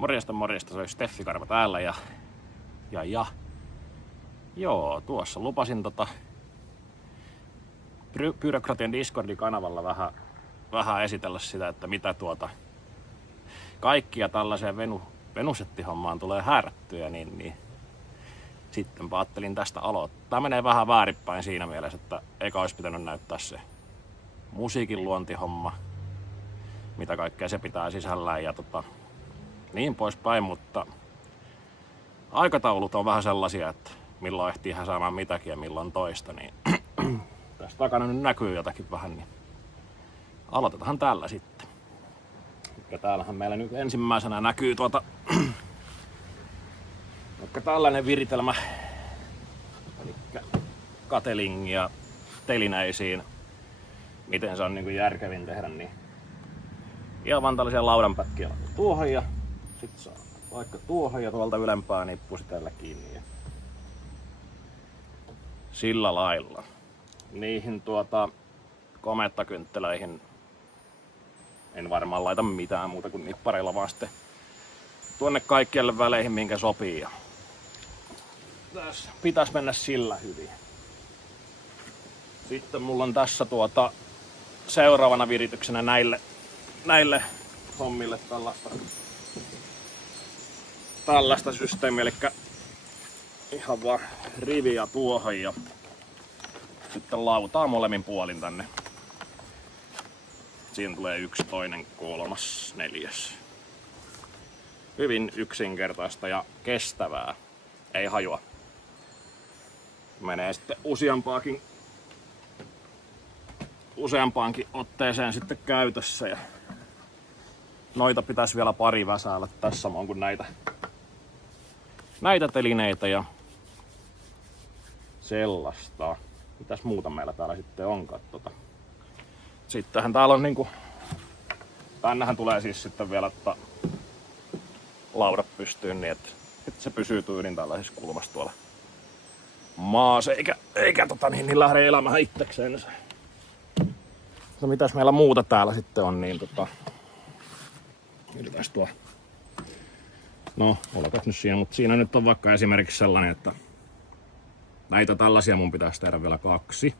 Morjesta, se oli Steffi Karva täällä ja. Joo, tuossa lupasin Byrokratian Discordi-kanavalla vähän esitellä sitä, että mitä kaikkia tällaiseen venusettihommaan tulee härttyä, niin sitten ajattelin tästä aloittaa. Tää menee vähän väärinpäin siinä mielessä, että eka olisi pitänyt näyttää se musiikin luontihomma, mitä kaikkea se pitää sisällään ja niin poispäin, mutta aikataulut on vähän sellaisia, että milloin ehtii saamaan mitäkin ja milloin toista, niin tässä takana nyt näkyy jotakin vähän, niin aloitetaan tällä sitten. Ja täällähän meillä nyt ensimmäisenä näkyy vaikka tällainen viritelmä, eli katelingia telineisiin, miten se on niin kuin järkevin tehdä, niin ihan vaan tällaisia laudanpätkiä tuohon ja sit saa vaikka tuohon ja tuolta ylempää nippusitellä kiinni ja sillä lailla. Niihin komettakyntteleihin en varmaan laita mitään muuta kuin nippareilla vaan sitten tuonne kaikkialle väleihin minkä sopii. Ja tässä pitäisi mennä sillä hyvin. Sitten mulla on tässä seuraavana virityksenä näille hommille tällaista systeemiä, eli ihan vaan riviä tuohon ja sitten lautaa molemmin puolin tänne. Siinä tulee 1, 2, 3, 4. Hyvin yksinkertaista ja kestävää. Ei hajua. Menee sitten useampaankin otteeseen sitten käytössä. Ja noita pitäisi vielä pari väsäällä tässä samoin kuin näitä telineitä ja sellaista. Mitäs muuta meillä täällä sitten onkaan Sittenhän täällä on tännehän tulee siis sitten vielä laudat pystyyn niin, että se pysyy tyylin tällaisessa kulmassa tuolla maassa, eikä niin lähde elämään itsekseen. No mitäs meillä muuta täällä sitten on, niin yritäis tuo. No, olkoon nyt siinä, mutta siinä nyt on vaikka esimerkiksi sellainen, että näitä tällaisia mun pitäisi tehdä vielä 2.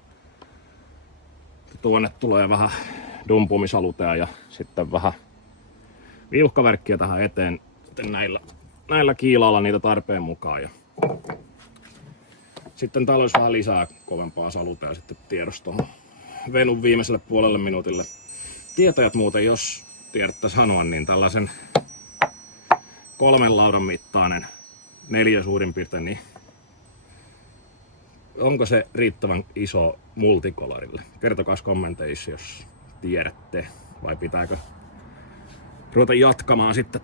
Tuonne tulee vähän dumpumisalutea ja sitten vähän viuhkaverkkiä tähän eteen. Sitten näillä kiilalla niitä tarpeen mukaan. Ja sitten täällä olisi vähän lisää kovempaa salutea sitten tiedossa tuohon venun viimeiselle puolelle minuutille. Tietäjät muuten, jos tiedätte sanoa, niin tällaisen 3 laudan mittainen 4 suurin piirtein, niin onko se riittävän iso multikolarille? Kertokaas kommenteissa, jos tiedätte, vai pitääkö ruveta jatkamaan sitten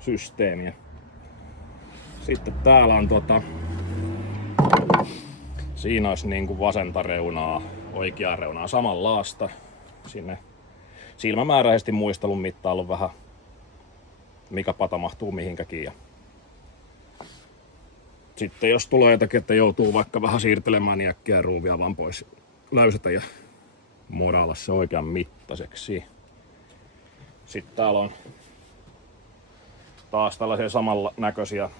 systeemiä. Sitten täällä on siinä olisi niinku vasenta reunaa, oikeaa reunaa samanlaasta. Sinne silmämääräisesti muistelun mittailun vähän mikä pata mahtuu mihinkäkin. Ja sitten jos tulee jotakin, että joutuu vaikka vähän siirtelemään niin äkkiä ruuvia vaan pois, löysätä ja modaalla se oikean mittaiseksi. Sitten täällä on taas tällaisia samalla näköisiä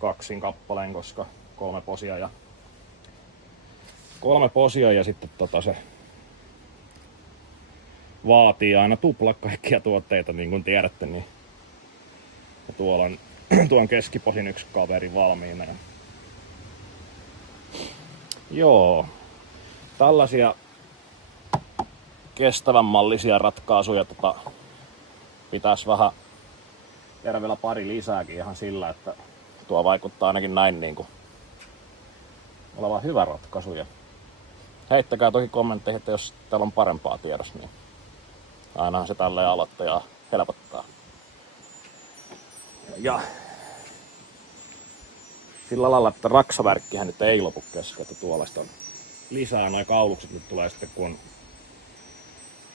2 kappaleen, koska 3 posia ja sitten se vaatii aina tupla kaikkia tuotteita, niin kuin tiedätte. Niin. Ja tuolla on tuon keskiposin 1 kaveri valmiina. Joo, tällaisia kestävän mallisia ratkaisuja pitäisi vähän tehdä vielä pari lisääkin ihan sillä, että tuo vaikuttaa ainakin näin niinku olevan hyvä ratkaisu. Ja heittäkää toki kommentteihin, että jos täällä on parempaa tiedossa, niin ainahan se tälleen aloittajaa helpottaa. Ja sillä lailla, että raksavärkkihän nyt ei lopu kesken, että tuollaista on lisää. Noi kaulukset nyt tulee sitten, kun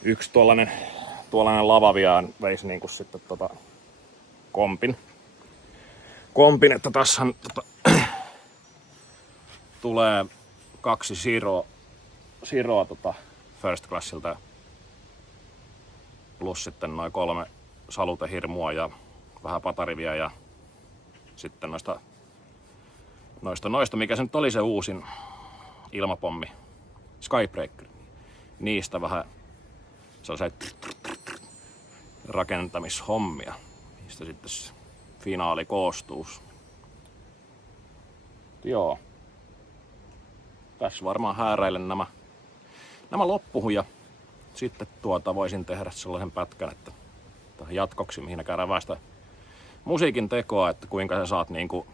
yksi tuollainen lavaviaan veisi niinku sitten kompin, että tässä tulee 2 siroa first classilta plus sitten noin 3 salutehirmua ja vähän patariviä ja sitten noista, mikä se nyt oli se uusin ilmapommi, Skybreaker. Niistä vähän sellaisia rakentamishommia, mistä sitten se finaali koostuu. Joo. Tässä varmaan hääräilen nämä loppuun ja sitten voisin tehdä sellaisen pätkän, että tähän jatkoksi, mihin käydään vähän sitä musiikin tekoa, että kuinka sä saat niinku,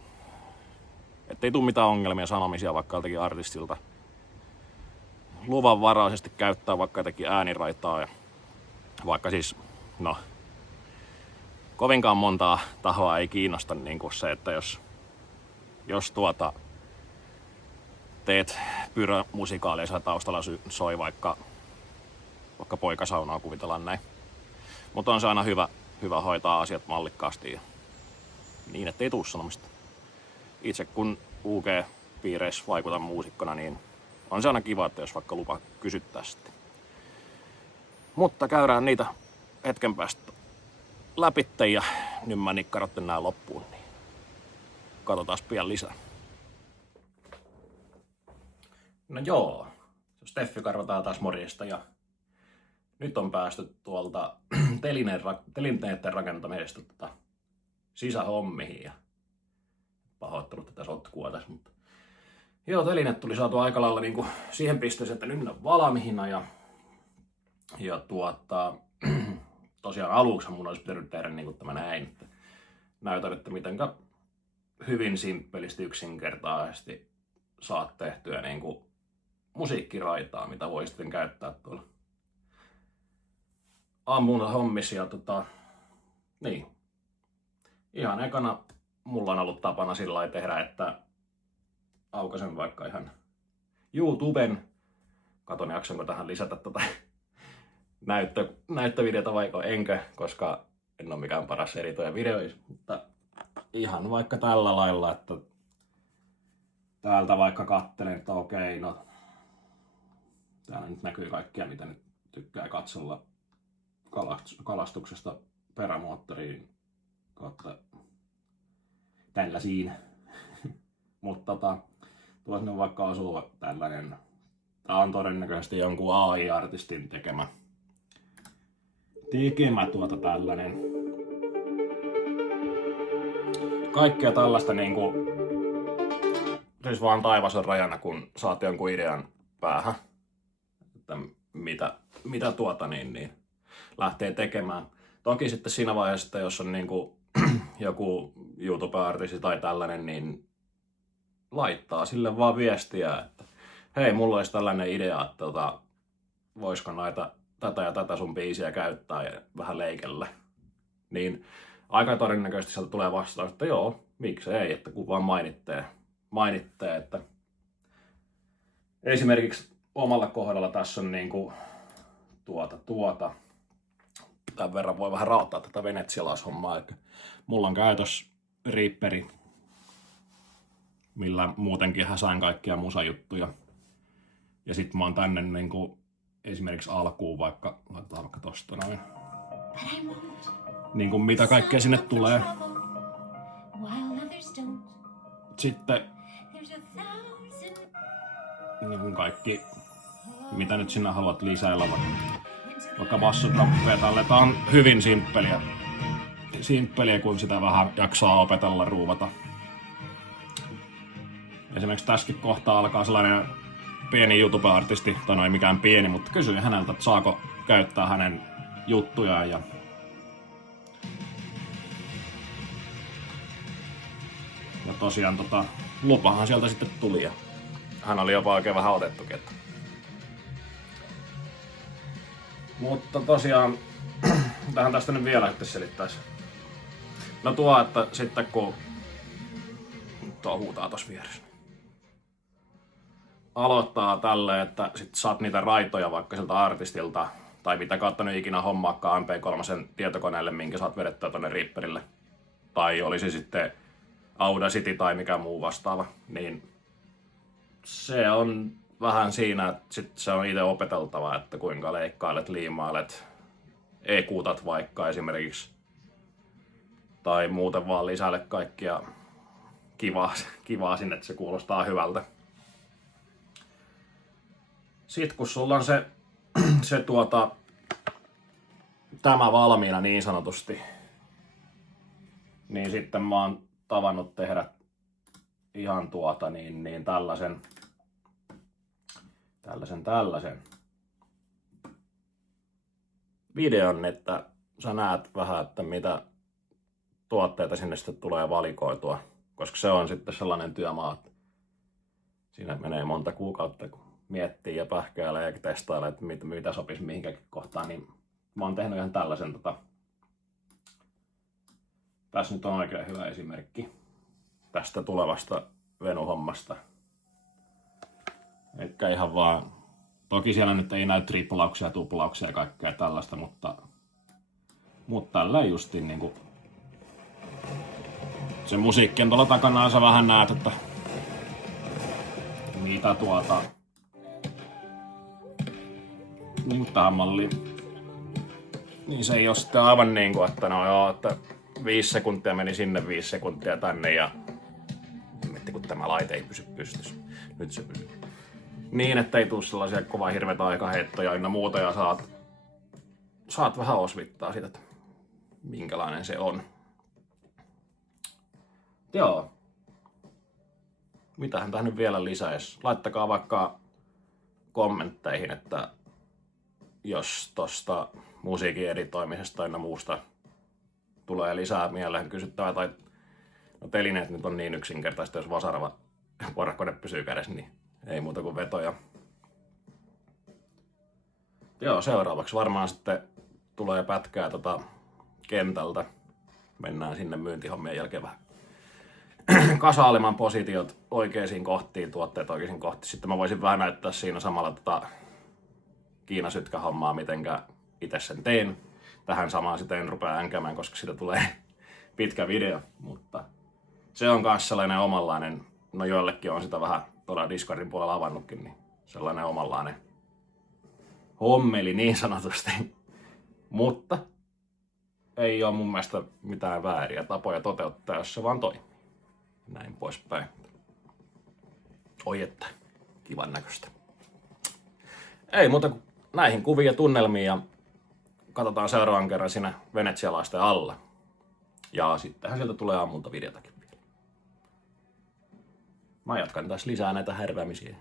ettei tule mitään ongelmia sanomisia vaikka jotenkin artistilta luvanvaraisesti käyttää vaikka jotenkin ääniraitaa ja vaikka siis, no, kovinkaan montaa tahoa ei kiinnosta niinku se, että jos teet pyrämusikaalia ja taustalla soi vaikka poikasaunaa, kuvitellaan näin. Mutta on se aina hyvä hoitaa asiat mallikkaasti ja niin, ettei tuu sanomista. Itse kun UG-piireissä vaikutan muusikkona, niin on se aina kiva, että jos vaikka lupa kysyttää sitten. Mutta käydään niitä hetken päästä läpitte ja nyt mä nikkarotten nää loppuun, niin katsotaan pian lisää. No joo, Steffi Karva täällä taas morjesta ja nyt on päästy tuolta telineiden rakentamisesta sisähommiin ja pahoittelut tätä sotkua tässä, mutta joo, telineet tuli saatu aika lailla niinku siihen pisteeseen, että nyt ne on valmiina ja tosiaan aluksi mun olisi pitänyt tehdä niinku tämä näin, että näytän, että mitenkä hyvin simppelisti yksinkertaisesti saat tehtyä niinku musiikkiraitaa, mitä voi sitten käyttää tuolla aamun hommissa ja niin. Ihan ekana mulla on ollut tapana sillä lailla tehdä, että aukasen vaikka ihan YouTuben. Katon jaksanko tähän lisätä näyttövideota vaiko enkö, koska en ole mikään paras editoija videoissa, mutta ihan vaikka tällä lailla, että täältä vaikka katselen, että okei, no täällä nyt näkyy kaikkia, mitä nyt tykkää katsella kalastuksesta perämoottoriin kautta tällaisiin. Mutta tuossa on vaikka asuu tällainen, tää on todennäköisesti jonkun AI-artistin tekemä tällainen. Kaikkea tällaista niinku, siis vaan taivas on rajana, kun saat jonkun idean päähän, että mitä niin lähtee tekemään. Toki sitten siinä vaiheessa, että jos on niinku joku YouTube-artisti tai tällainen, niin laittaa sille vaan viestiä, että hei, mulla olisi tällainen idea, että voisiko tätä ja tätä sun biisiä käyttää ja vähän leikellä. Niin aika todennäköisesti sieltä tulee vastaus, että joo, miksei, että kun vaan mainitte, että esimerkiksi omalla kohdalla tässä on niinku tämän verran voi vähän raottaa tätä venetsialaishommaa. Mulla on käytössä Reaperi, millä muutenkin häsään kaikkia musajuttuja. Ja sit mä oon tänne niinku esimerkiksi alkuun laitetaan vaikka tosta noin. Niinku mitä kaikkea sinne tulee. Sitten niinku kaikki, mitä nyt sinä haluat lisäillä, vaikka bassotrappeja tälle. Tää on hyvin simppeliä, kun sitä vähän jaksaa opetella ruuvata. Esimerkiksi tässäkin kohtaa alkaa sellainen pieni YouTube-artisti, tai no ei mikään pieni, mutta kysyin häneltä, että saako käyttää hänen juttujaan. Ja tosiaan lupahan sieltä sitten tuli ja hän oli jopa oikein vähän otettukin. Mutta tosiaan, tähän tästä nyt vielä sitten selittäisi. No että sitten kun tuo huutaa tossa vieressä. Aloittaa tälleen, että sit saat niitä raitoja vaikka siltä artistilta, tai mitä kautta nyt ikinä hommaakaan MP3 tietokoneelle, minkä saat vedettyä tonne Reaperille. Tai olisi sitten Audacity tai mikä muu vastaava, niin se on vähän siinä, että sit se on itse opeteltava, että kuinka leikkailet, liimailet, EQ-tat vaikka esimerkiksi Tai muuten vaan lisäile kaikkia kivaa sinne, että se kuulostaa hyvältä. Sitten kun sulla on tämä valmiina niin sanotusti, niin sitten mä oon tavannut tehdä ihan tällaisen videon, että sä näet vähän, että mitä tuotteita sinne sitten tulee valikoitua, koska se on sitten sellainen työmaa, että siinä menee monta kuukautta, kun miettii ja pähkäilee ja testailee, että mitä sopisi mihinkäkin kohtaan, niin mä oon tehnyt ihan tällaisen, tässä nyt on oikein hyvä esimerkki tästä tulevasta venuhommasta. Eikä ihan vaan, toki siellä nyt ei näy triplauksia, tuplauksia ja kaikkea tällaista, mutta tällä justiin niinku se musiikki on tuolla takana, sä vähän näet, että mitä niin tähän malliin. Niin se ei ole sitten aivan niinku, että no joo, että 5 sekuntia meni sinne, 5 sekuntia tänne ja mitti kun tämä laite ei pysy pystyssä. Nyt se pysyy. Niin, että ei tule sellaisia kovaa hirveitä aikaheittoja ynnä muuta ja saat vähän osvittaa sitä, että minkälainen se on. Joo. Mitähän tähän nyt vielä lisäisi? Laittakaa vaikka kommentteihin, että jos tosta musiikin editoimisesta ynnä muusta tulee lisää mieleen kysyttävää tai no telineet nyt on niin yksinkertaista, jos vasarava varakone pysyy kädessä, niin ei muuta kuin vetoja. Joo, seuraavaksi varmaan sitten tulee pätkää kentältä. Mennään sinne myyntihommien jälkeen vähän kasailemaan positiot oikeisiin kohtiin, tuotteet oikeisiin kohtiin. Sitten mä voisin vähän näyttää siinä samalla Kiinasytkähommaa, mitenkä itse sen teen. Tähän samaan sitten en rupea änkäämään, koska siitä tulee pitkä video, mutta se on myös sellainen omanlainen, no joillekin on sitä vähän tuolla Discordin puolella avannutkin, niin sellainen omanlainen hommeli niin sanotusti. Mutta ei ole mun mielestä mitään vääriä tapoja toteuttaa, jos se vaan toimii. Näin poispäin. Oi että, kivan näköistä. Ei muuta kuin näihin kuviin ja tunnelmiin ja katsotaan seuraavan kerran siinä venetsialaisten alla. Ja sittenhän sieltä tulee ammulta videotakin vielä. Mä jatkan tässä lisää näitä härväämisiä.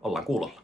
Ollaan kuulolla.